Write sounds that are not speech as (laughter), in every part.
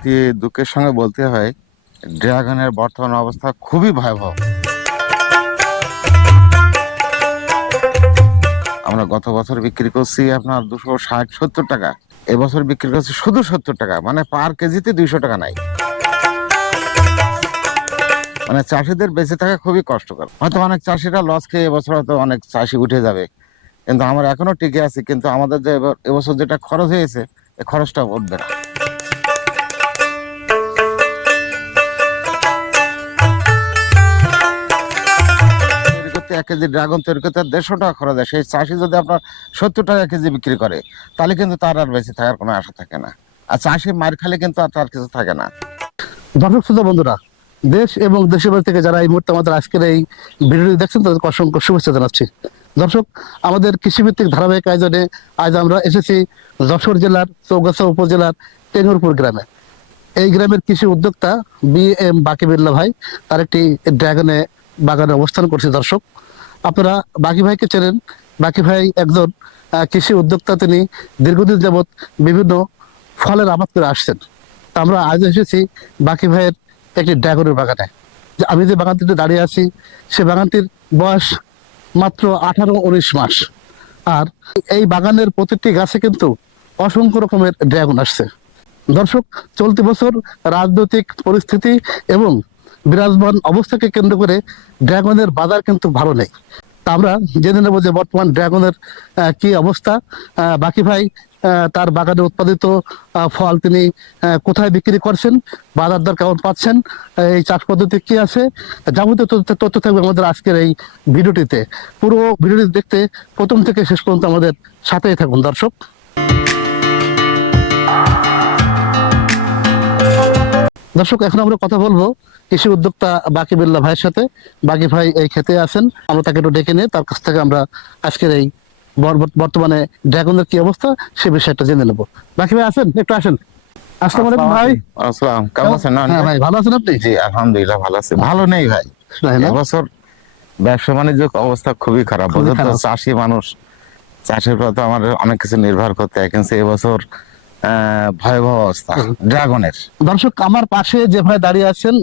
অতি দুঃখের সঙ্গে বলতে হয়, ড্রাগনের বর্তমান অবস্থা খুবই ভয়াবহ। আমরা গত বছর বিক্রি করছি আপনার দুশো ষাট সত্তর টাকা। এবছর বিক্রি করছি শুধু সত্তর টাকা মানে পার কেজিতে দুইশো টাকা নাই। মানে চাষিদের বেঁচে থাকা খুবই কষ্টকর। হয়তো অনেক চাষিরা লস খেয়ে এবছর হয়তো অনেক চাষি উঠে যাবে। কিন্তু আমরা এখনও টিকে আছি, কিন্তু আমাদের যে এবছর যেটা খরচ হয়েছে এই খরচটা উঠবে না। এক কেজি ড্রাগন তৈরি করতে দেড়শো টাকা খরচ হয়। সেই চাষি যদি আপনার সত্তর টাকা কেজি বিক্রি করে, তাহলে কিন্তু তার আর বেঁচে থাকার কোনো আশা থাকে না। আর চাষি মার খালে কিন্তু আর তার কিছু থাকে না। দর্শক শ্রোতা বন্ধুরা, দেশ এবং দেশের বাইরে থেকে যারা এই মুহূর্তে আমাদের আজকের এই ভিডিওটি দেখছেন, তাদেরকে অসংখ্য শুভেচ্ছা জানাচ্ছি। দর্শক, আমাদের কৃষিভিত্তিক ধারাবাহিক আয়োজনে আজ আমরা এসেছি যশোর জেলার চৌগাছা উপজেলার টেঙ্গুরপুর গ্রামে। এই গ্রামের কৃষি উদ্যোক্তা বি এম বাকিবিল্লা ভাই, তার একটি ড্রাগনে বাগানে অবস্থান করছে, দর্শক। আপনারা বাকি ভাইকে চেনেন। বাকি ভাই একজন কৃষি উদ্যোক্তা, তিনি দীর্ঘদিন যাবৎ বিভিন্ন ফলের আবাদ করে আসছেন। আমরা আজ এসেছি বাকি ভাইয়ের একটি ড্রাগনের বাগানে। আমি যে বাগানটিতে দাঁড়িয়ে আছি, সে বাগানটির বয়স মাত্র আঠারো উনিশ মাস। আর এই বাগানের প্রতিটি গাছে কিন্তু অসংখ্য রকমের ড্রাগন আসছে। দর্শক, চলতি বছর রাজনৈতিক পরিস্থিতি এবং বিরাজমান অবস্থাকে কেন্দ্র করে ড্রাগনের বাজার কিন্তু ভালো নেই। তা আমরা জেনে নেব যে বর্তমান ড্রাগনের কি অবস্থা। বাকি ভাই তার বাগানে উৎপাদিত ফল তিনি কোথায় বিক্রি করছেন, বাজার দর কেমন পাচ্ছেন এই চাষ পদ্ধতি কি আছে, যাবতীয় তথ্য তথ্য থাকবে আমাদের আজকের এই ভিডিওটিতে। পুরো ভিডিওটি দেখতে প্রথম থেকে শেষ পর্যন্ত আমাদের সাথেই থাকুন, দর্শক। দর্শক, এখন আমরা কথা বলব কৃষি উদ্যোক্তা বাকি বিল্লা ভাইয়ের সাথে। বাকি ভাই এই খেতে আছেন। আমরা তাকে একটু ডেকে নিয়ে তার কাছ থেকে আমরা আজকের এই বর্তমানে ড্রাগনের কি অবস্থা সে বিষয়টা জেনে নেব। বাকি ভাই আছেন? একটু আসেন। আসসালামু আলাইকুম ভাই। আসসালাম। কেমন আছেন? হ্যাঁ ভাই ভালো আছেন আপনি? জি আলহামদুলিল্লাহ ভালো আছি। ভালো নেই ভাই। এবছর ব্যবসা বাণিজ্য অবস্থা খুবই খারাপ। চাষি মানুষ চাষের তো আমাদের অনেক কিছু নির্ভর করতে হয়। কিন্তু এবছর ভয়াবহ অবস্থা। ড্রাগনের। দর্শক আমার পাশে যে ভাই দাঁড়িয়ে আছেন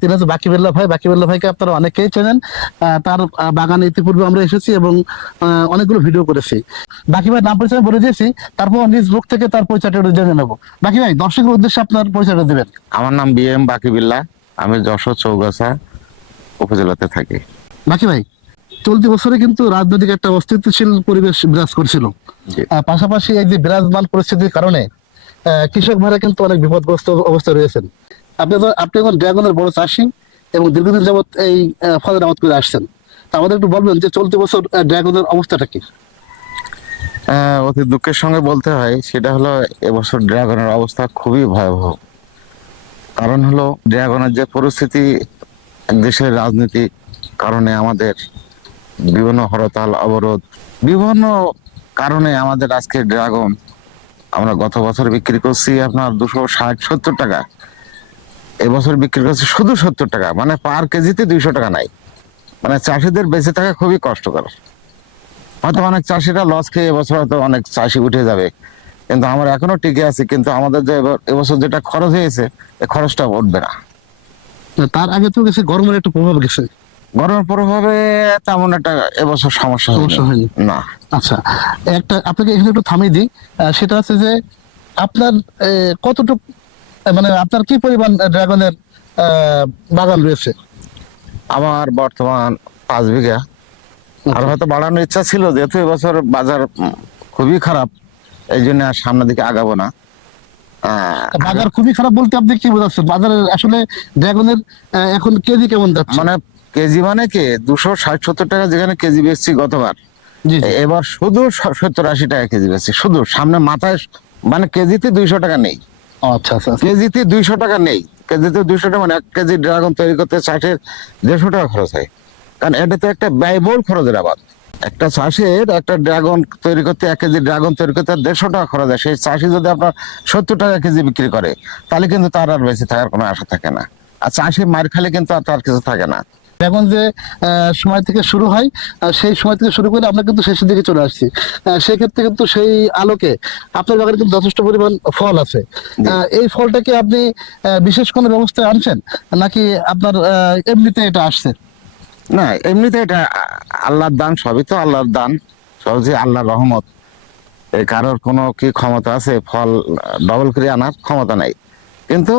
তিনি হচ্ছে বাকি বিল্লা ভাই। বাকি বিল্লা ভাইকে আপনারা অনেকেই চেনেন। তার বাগানে ইতিপূর্বে আমরা এসেছি এবং অনেকগুলো ভিডিও করেছি। বাকি ভাই নাম পরিচয় বলে দিয়েছি। তারপর নিজ মুখ থেকে তার পরিচয়টা জেনে নেব। বাকি ভাই দর্শকের উদ্দেশ্যে আপনার পরিচয়টা দেবেন। আমার নাম বি এম বাকিবিল্লা আমি যশোর চৌগাছা উপজেলাতে থাকি। বাকি ভাই চলতি বছরে কিন্তু রাজনৈতিক একটা অস্তিত্বশীল পরিবেশ বিরাজ করছিল। পাশাপাশি এই যে বিরাজমান পরিস্থিতির কারণে কৃষক ভাইরা কিন্তু অনেক বিপদগ্রস্ত অবস্থায় রয়েছেন। আপনি আপনি এখন ড্রাগনের বড় চাষি এবং দীর্ঘদিন যাবত এই ফলের আবাদ করে আসছেন, তা আমাদের একটু বলবেন যে চলতি বছর ড্রাগনের অবস্থাটা কি? অতি দুঃখের সঙ্গে বলতে হয়, সেটা হলো এবছর ড্রাগনের অবস্থা খুবই ভয়াবহ। কারণ হলো ড্রাগনের যে পরিস্থিতি দেশের রাজনীতি কারণে আমাদের বিভিন্ন হরতাল, অবরোধ, বিভিন্ন কারণে আমাদের আজকে ড্রাগন আমরা গত বছর বিক্রি করছি আপনার দুশো ষাট, সত্তর টাকা। এবছর বিক্রি করছি শুধু সত্তর টাকা মানে পার কেজিতে দুইশো টাকা নাই। মানে চাষিদের বেঁচে থাকা খুবই কষ্টকর। হয়তো অনেক চাষিরা লস খেয়ে এবছর হয়তো অনেক চাষি উঠে যাবে। কিন্তু আমরা এখনও টিকে আছি, কিন্তু আমাদের যে এবছর যেটা খরচ হয়েছে এই খরচটা উঠবে না, তার আগে তো গেছে গরমের একটু প্রভাব গেছে। গরমের প্রভাবে তেমন একটা এবছর সমস্যা সমস্যা হয়নি। না। আচ্ছা একটা আপনাকে এখানে একটু থামিয়ে দিই। সেটা হচ্ছে যে আপনার কতটুকু মানে আপনার কি পরিমাণ ড্রাগনের বাগান রয়েছে? আমার বর্তমান পাঁচ বিঘা। আর হয়তো বাড়ানোর ইচ্ছা ছিল যেহেতু এবছর বাজার খুবই খারাপ এই জন্য আর সামনের দিকে আগাবো না। বাজার খুবই খারাপ বলতে আপনি কি বোঝাচ্ছেন? বাজারের আসলে ড্রাগনের এখন কেজি কেমন যাচ্ছে? মানে কেজি মানে কি? দুশো ষাট সত্তর টাকা যেখানে কেজি বেচছি গতবার। এবার শুধু সত্তর আশি টাকা কেজি বেশি শুধু সামনে মাথায় মানে কেজিতে দুইশো টাকা নেই। আচ্ছা আচ্ছা আচ্ছা। কেজিতে দুইশো টাকা নেই। কেজিতে দুইশো টাকা মানে এক কেজি ড্রাগন তৈরি করতে চাষের দেড়শো টাকা খরচ হয়। কারণ এটা তো একটা ব্যয়বহুল খরচের আবাদ। একটা চাষের একটা ড্রাগন তৈরি করতে এক কেজি ড্রাগন তৈরি করতে দেড়শো টাকা খরচ হয়। সেই চাষি যদি আপনার সত্তর টাকা কেজি বিক্রি করে তাহলে কিন্তু তার আর বেশি থাকার কোনো আশা থাকে না। আর চাষি মার খালে কিন্তু আর তার কিছু থাকে না। এখন যে সময় থেকে শুরু হয় সেই সময় থেকে শুরু করে আমরা কিন্তু শেষের দিকে চলে আসছি। সেক্ষেত্রে কিন্তু সেই আলোকে আপনার বাগানে কিন্তু যথেষ্ট পরিমাণ ফল আছে। এই ফলটাকে আপনি বিশেষ কোনো ব্যবস্থায় আনছেন? নাকি আপনার এমনিতে এটা আসছে? না এমনিতে এটা আল্লাহর দান সবই তো আল্লাহর দান সব যে আল্লাহর রহমত। এই কারোর কোনো কি ক্ষমতা আছে ফল ডবল করে আনার ক্ষমতা নাই। কিন্তু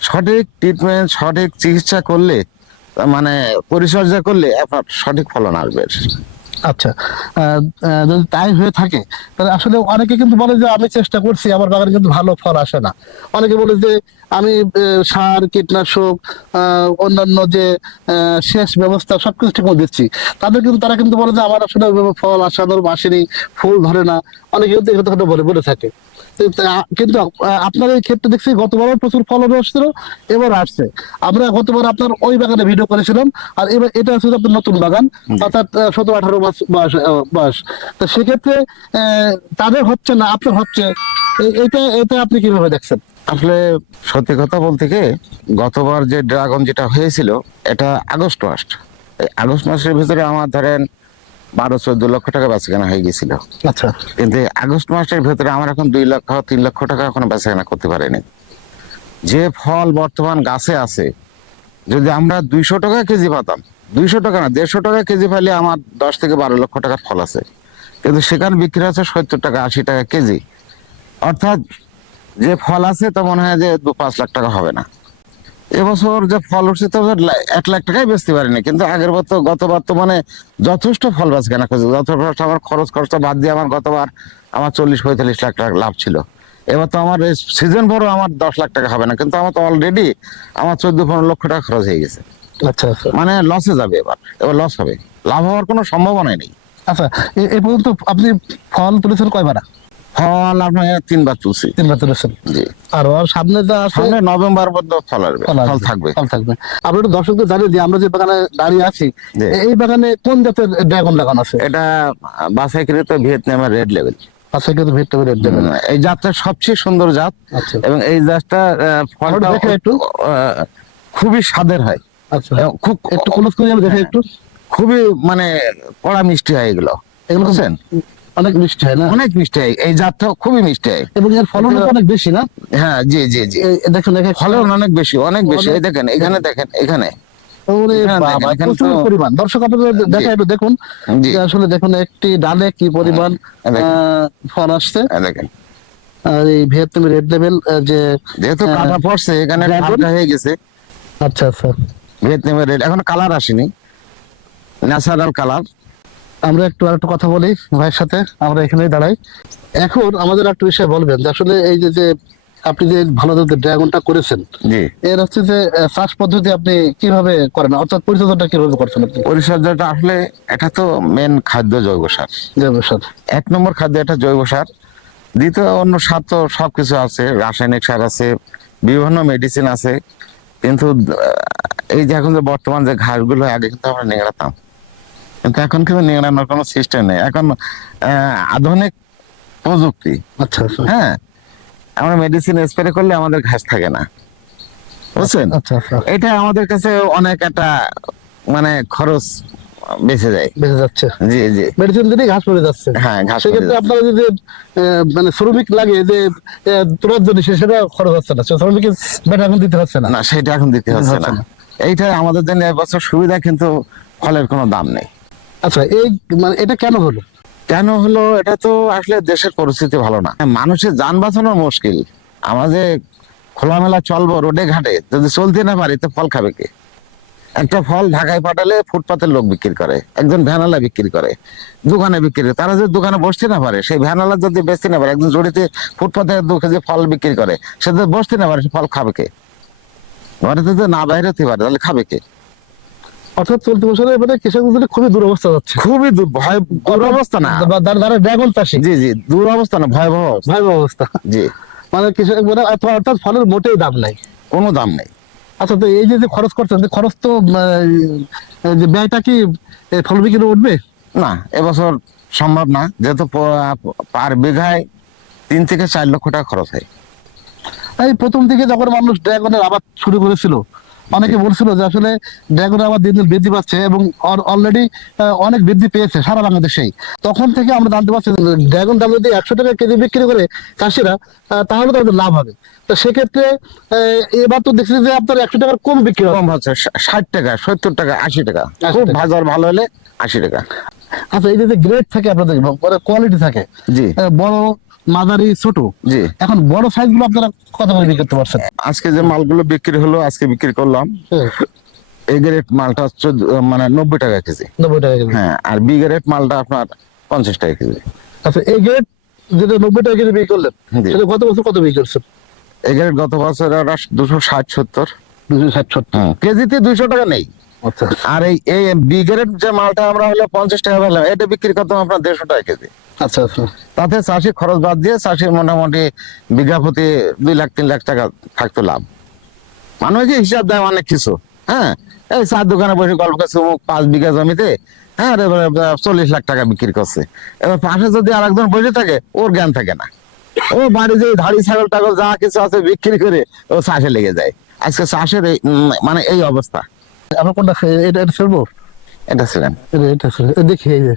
সঠিক ট্রিটমেন্ট সঠিক চিকিৎসা করলে মানে পরিচর্যা করলে আপনার সঠিক ফলন আসবে। আচ্ছা যদি তাই হয়ে থাকে, তাহলে আসলে অনেকে কিন্তু বলে যে আমি চেষ্টা করছি, আমার বাগানে কিন্তু ভালো ফল আসে না। অনেকে বলে যে আমি সার, কীটনাশক অন্যান্য যে সেচ ব্যবস্থা সবকিছু ঠিক মতো দিচ্ছি। তাদের কিন্তু, তারা কিন্তু বলে যে আমার আসলে ফল আসানোর আসেনি ফুল ধরে না। অনেকে কিন্তু বলে বলে থাকে। কিন্তু আপনার এই ক্ষেত্রে দেখছি গতবার প্রচুর ফলন আসছিল এবার আসছে। আমরা গতবার আপনার ওই বাগানে ভিডিও করেছিলাম আর এবার এটা হচ্ছে আপনার নতুন বাগান অর্থাৎ সতেরো আঠারো মাস বয়স বয়স। তো সেক্ষেত্রে তাদের হচ্ছে না আপনার হচ্ছে এটা এটা আপনি কীভাবে দেখছেন? আসলে সত্যি কথা বলতে কি গতবার যে ড্রাগন যেটা হয়েছিল এটা আগস্ট মাস। আগস্ট মাসের ভিতরে আমার ধরেন বারো চোদ্দ লক্ষ টাকা বেচা কেনা হয়ে গেছিল। আচ্ছা। কিন্তু আগস্ট মাসের ভেতরে আমার এখন দুই লক্ষ তিন লক্ষ টাকা এখন বেচা কেনা করতে পারিনি। যে ফল বর্তমান গাছে আছে যদি আমরা দুইশো টাকা কেজি পাতাম দুইশো টাকা না দেড়শো টাকা কেজি ফেলে আমার দশ থেকে বারো লক্ষ টাকার ফল আছে। কিন্তু সেখানে বিক্রি আছে সত্তর টাকা আশি টাকা কেজি। অর্থাৎ যে ফল আছে তা মনে হয় যে দু পাঁচ লাখ টাকা হবে না। এবছর যে ফল উঠছে তো এক লাখ টাকাই বেচতে পারিনি কিন্তু আগের বার তো গতবার তো মানে যথেষ্ট ফল বেচ কেনা করছে। যথেষ্ট আমার খরচ খরচা বাদ দিয়ে আমার গতবার আমার চল্লিশ পঁয়তাল্লিশ লাখ টাকা লাভ ছিল। এবার তো আমার সিজন ভরও আমার দশ লাখ টাকা হবে না কিন্তু আমার তো অলরেডি আমার চোদ্দ পনেরো লক্ষ টাকা খরচ হয়ে গেছে। আচ্ছা আচ্ছা। মানে লসে যাবে এবার এবার লস হবে। লাভ হওয়ার কোনো সম্ভাবনাই নেই। আচ্ছা এ পর্যন্ত আপনি ফল তুলেছেন কয়বার? ফল আপনার তিনবার তুলছি। তিনবার তুলেছেন? জি। আর সামনে যা আছে সামনে নভেম্বর পর্যন্ত ফল আসবে। ফল থাকবে। ফল থাকবে। আমরা একটু দর্শকদের জানিয়ে দিই আমরা যে বাগানে দাঁড়িয়ে আছি এই বাগানে কোন জাতের ড্রাগন লাগানো আছে? এটা বাসাইকৃত ভিয়েতনামের রেড লেভেল। এই জাতটা সবচেয়ে সুন্দর জাত। আচ্ছা। এবং এই জাতটা ফলটা একটু। খুবই স্বাদের হয়। আচ্ছা। খুব একটু ক্লোজ করে দেখে একটু। খুবই মানে কড়া মিষ্টি হয় এগুলো। এগুলো তো বুঝছেন অনেক মিষ্টি হয় না? অনেক মিষ্টি হয়। এই জাতটা খুবই মিষ্টি হয়। এবং এর ফলন অনেক বেশি না? হ্যাঁ জি জি জি। দেখুন দেখে ফলন অনেক বেশি অনেক বেশি। এই দেখেন এখানে দেখেন এখানে। দেখেন, প্রচুর পরিমাণ। দর্শক আপনাদের দেখা একটু দেখুন। আসলে দেখুন একটি ডালে কি পরিমাণ হ্যাঁ, ফল আসছে। দেখেন। আর এই ভিয়েতনামি রেড লেভেল যে যেহেতু। কাটা পড়ছে এখানে? কাটা হয়ে গেছে। আচ্ছা আচ্ছা। ভিয়েতনামের রেড এখন কালার আসেনি। ন্যাচারাল কালার আমরা একটু আর একটু কথা বলি ভাইয়ের সাথে আমরা এখানেই দাঁড়াই। এখন আমাদের একটা বিষয় বলবেন যে আসলে এই যে যে আপনি যে ভালো ড্রাগনটা করেছেন জি। এর হচ্ছে যে চাষ পদ্ধতি আপনি কীভাবে করেন? অর্থাৎ পরিচর্যাটা কীভাবে করছেন আপনি? পরিচর্যাটা আসলে এটা তো মেন খাদ্য জৈব সার। জৈব সার। এক নম্বর খাদ্য এটা জৈব সার। দ্বিতীয় অন্য সার তো সবকিছু আছে রাসায়নিক সার আছে বিভিন্ন মেডিসিন আছে। কিন্তু এই যে এখন যে বর্তমান যে ঘাসগুলো আগে কিন্তু আমরা নিংড়াতাম। কিন্তু এখন কিন্তু নিংড়ানোর কোনো সিস্টেম নেই। এখন আধুনিক প্রযুক্তি আচ্ছা আচ্ছা। হ্যাঁ? আমরা মেডিসিন স্প্রে করলে আমাদের ঘাস থাকে না। বুঝছেন? আচ্ছা আচ্ছা এটা আমাদের কাছে অনেক একটা মানে খরচ বেঁচে যায়। বেঁচে যাচ্ছে। জি জি। মেডিসিন ঘাস পড়ে যাচ্ছে। হ্যাঁ ঘাস সেক্ষেত্রে আপনারা যদি মানে শ্রমিক লাগে যে তোলার জন্য সেটা খরচ হচ্ছে না। সে শ্রমিকের বেটা এখন দিতে হচ্ছে না। না সেটা এখন দিতে হচ্ছে না। এইটা আমাদের জন্য এবছর সুবিধা কিন্তু ফলের কোনো দাম নেই। আচ্ছা এই মানে এটা কেন হলো? কেন হলো? এটা তো আসলে দেশের পরিস্থিতি ভালো না। মানুষের যান বাঁচানো মুশকিল। আমাদের খোলামেলা চলবো, রোডে ঘাটে, যদি চলতে না পারি, তো ফল খাবে কে? একটা ফল ঢাকায় পাঠালে ফুটপাতের লোক বিক্রি করে, একজন ভ্যানালা বিক্রি করে, দোকানে বিক্রি করে। তারা যদি দোকানে বসতে না পারে, সেই ভ্যানালা যদি বেচতে না পারে, একজন জড়িতে ফুটপাতে কেজি ফল বিক্রি করে, সে যদি বসতে না পারে, সে ফল খাবে কে? ঘরে যদি না বাইরে হতে পারে, তাহলে খাবে কে? অর্থাৎ চলতি বছরে এবারে কৃষকদের খুবই দুরবস্থা যাচ্ছে। খুবই ভয় দুরবস্থা না। যারা ড্রাগন চাষি। জি জি দুরবস্থা না ভয়াবহ। ভয়াবহ অবস্থা। জি। মানে কৃষক অর্থাৎ ফলের মোটেই দাম নাই। কোনো দাম নেই। আচ্ছা তো এই যে খরচ করছেন খরচ তো যে ব্যয়টা কি ফল বিক্রি উঠবে? না এবছর সম্ভব না। যেহেতু পার বিঘায় তিন থেকে চার লক্ষ টাকা খরচ হয়। এই প্রথম দিকে যখন মানুষ ড্রাগনের আবাদ শুরু করেছিল অনেকে বলছিল যে আসলে ড্রাগন আবার দিন দিন বৃদ্ধি পাচ্ছে এবং অলরেডি অনেক বৃদ্ধি পেয়েছে সারা বাংলাদেশেই। তখন থেকে আমরা জানতে পারছি ড্রাগন দাম যদি একশো টাকা কেজি বিক্রি করে চাষিরা তাহলে তাদের লাভ হবে। তো সেক্ষেত্রে এবার তো দেখছি যে আপনার একশো টাকার কম বিক্রি কম হচ্ছে ষাট টাকা সত্তর টাকা আশি টাকা। খুব বাজার ভালো হলে আশি টাকা। আচ্ছা এই যে গ্রেড থাকে আপনাদের কোয়ালিটি থাকে জি। বড় মাঝারি ছোট। জি। এখন বড় সাইজগুলো আপনারা কত করে বিক্রি করতে পারছেন? আজকে যে মালগুলো বিক্রি হলো আজকে বিক্রি করলাম। এ গ্রেড মালটা চোদ্দ মানে নব্বই টাকা কেজি। নব্বই টাকা কেজি। হ্যাঁ আর বি গ্রেড মালটা আপনার পঞ্চাশ টাকা কেজি। আচ্ছা এই গ্রেড যেটা নব্বই টাকা কেজি বিক্রি করলেন। সেটা গত বছর কত বিক্রি করছেন? এ গ্রেড গত বছর দুশো ষাট সত্তর। দুশো ষাট সত্তর। কেজিতে দুইশো টাকা নেই? আর এই এই বি গ্রেড যে মালটা আমরা হলো পঞ্চাশ টাকা পেলাম এটা বিক্রি করতাম আপনার দেড়শো টাকা কেজি। আচ্ছা আচ্ছা। তাতে চাষি খরচ বাদ দিয়ে মোটামুটি বিঘা প্রতি দুই লাখ তিন লাখ টাকা থাকতো লাভ। মানুষ যে হিসাব দেয় অনেক কিছু হ্যাঁ? এই চার দোকানে বসে গল্প করছে পাঁচ বিঘা জমিতে হ্যাঁ চল্লিশ লাখ টাকা বিক্রি করছে। এবার পাশে যদি আরেকজন বসে থাকে ওর জ্ঞান থাকে না। ও বাড়ি যে ধাড়ি ছাগল টাগল যা কিছু আছে বিক্রি করে ও চাষে লেগে যায়। আজকে চাষের মানে এই অবস্থা। আমরা কোনটা এটা এটা ফেলব? এটা ছিলেন এটা এটা দেখি এই যে।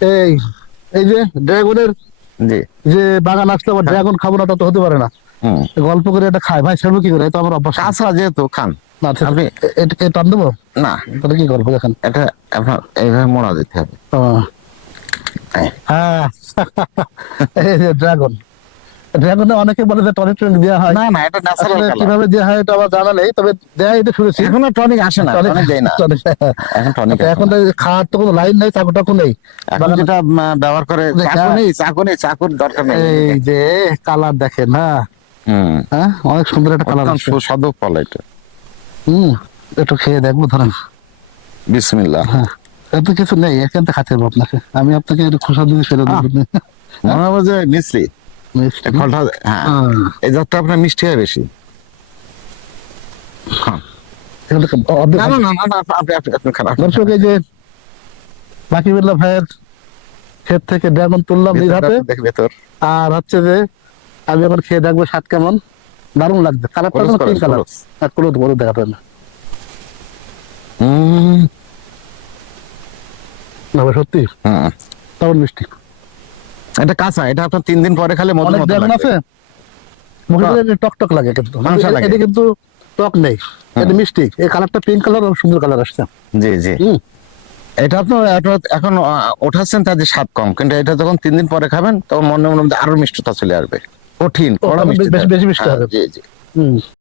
এই এই যে ড্রাগনের জি। যে বাগান আসলে আবার ড্রাগন খাব না তা তো হতে পারে না। গল্প করে এটা খায়। ভাই ছেড়বো কি করে? তো আমার অভ্যাস। কাঁচা যেহেতু খান না আপনি- এ- এ- এ টান দেবো? না। তাহলে কি গল্প দেখেন? এটা আপনার এইভাবে মোড়া দিতে হবে। হ্যাঁ। (laughs) এই যে ড্রাগন। ড্রাগনে অনেকে বলে যে টনিক টনিক দেওয়া হয়। না না এটা ন্যাচারাল কীভাবে দেওয়া হয় এটা আমার জানা নেই তবে দেয় এটা শুনেছি। এখনও টনিক আসে না টনিক- টনিক দেয় না। হ্যাঁ। এখন টনিক আচ্ছা, এখন তো খাওয়ার তো কোনো লাইন নেই চাকু টাকু নেই। এখন যেটা ব্যবহার করে চাকু নেই চাকু নেই চাকুর দরকার নেই। এই যে কালার দেখেন হ্যাঁ। হ্যাঁ অনেক সুন্দর একটা কালার সুস্বাদু ফল এটা। হম একটু খেয়ে দেখব ধরেন। বিসমিল্লাহ। হ্যাঁ এত কিছু নেই এখান থেকে খাতে আপনাকে। আমি আপনাকে একটু খোসা দিয়ে ফেলে দেবো। মনে যে হ্যাঁ। হ্যাঁ, এই জাতটা আপনার মিষ্টি হয় বেশি? হ্যাঁ। এগুলো তো অর্ধেক না না না না, না, আপনি আপনি আপনি খারাপ। দর্শক এই যে বাকিবুল্লাহ ভাইয়ের ক্ষেত থেকে ড্রাগন তুললাম নিজ হাতে আর হচ্ছে যে আমি এখন খেয়ে দেখব স্বাদ কেমন। দারুণ লাগছে। কালারটা পিঙ্ক কালার। আর কুলো বড় দেখা না। হুম। না সত্যি? হুম। দারুণ মিষ্টি। এটা কাঁচা এটা আপনার তিন দিন পরে খালে অনেক মতো। আছে? মুখে টক টক লাগে কিন্তু। এটা কিন্তু টক নেই। এটা মিষ্টি। এই কালারটা পিঙ্ক কালার সুন্দর কালার আসছে। জি জি। এটা আপনার এখন ওঠাচ্ছেন তাদের স্বাদ কম। কিন্তু এটা যখন তিন দিন পরে খাবেন তখন মনে মনে আরও মিষ্টতা চলে আসবে। কঠিন ও, কড়া মিষ্টি বেশি- মিষ্টি হ্যাঁ, হবে। জি জি।